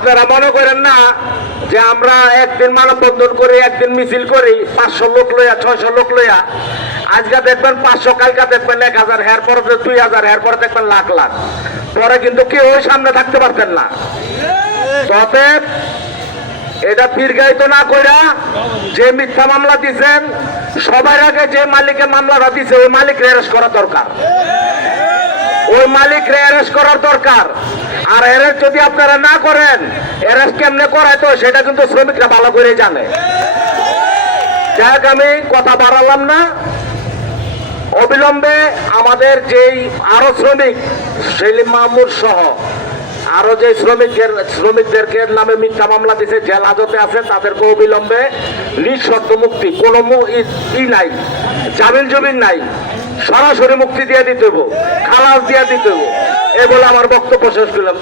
আপনারা মনে করেন না যে আমরা একদিন মানববন্ধন করি, একদিন মিছিল করি 500 লোক লইয়া 600 লোক লইয়া, আজকে দেখবেন 500, কালকা দেখবেন 1000, এর পরে 2000, এর পরে দেখবেন লাখ লাখ, পরে কিন্তু কেউ সামনে থাকতে পারতেন না। তবে এটা দীর্ঘায়িত না কইরা যে মিথ্যা মামলা দিচ্ছেন, সবার আগে যে মালিকের মামলাটা দিছে ওই মালিককে অ্যারেস্ট করা দরকার, ওই মালিককে অ্যারেস্ট করার দরকার। আর অ্যারেস্ট যদি আপনারা না করেন, অ্যারেস্ট কেমনে করায় তো সেটা কিন্তু শ্রমিকরা ভালো করে জানে। যাই হোক, আমি কথা বাড়ালাম না। অবিলম্বে আমাদের যেই আরো শ্রমিক সেলিম মাহমুদ সহ আরো যে শ্রমিকদেরকে নামে মিথ্যা মামলা দিছে, জেল হাজতে আছে, তাদেরকে অবিলম্বে নিঃশর্ত মুক্তি, কোনো নাই, জামিন জমিন নাই, সরাসরি মুক্তি দিয়ে দিতে হবো, খালাস দিয়ে দিতে হবো। এ বলে আমার বক্তব্য শেষ করলাম।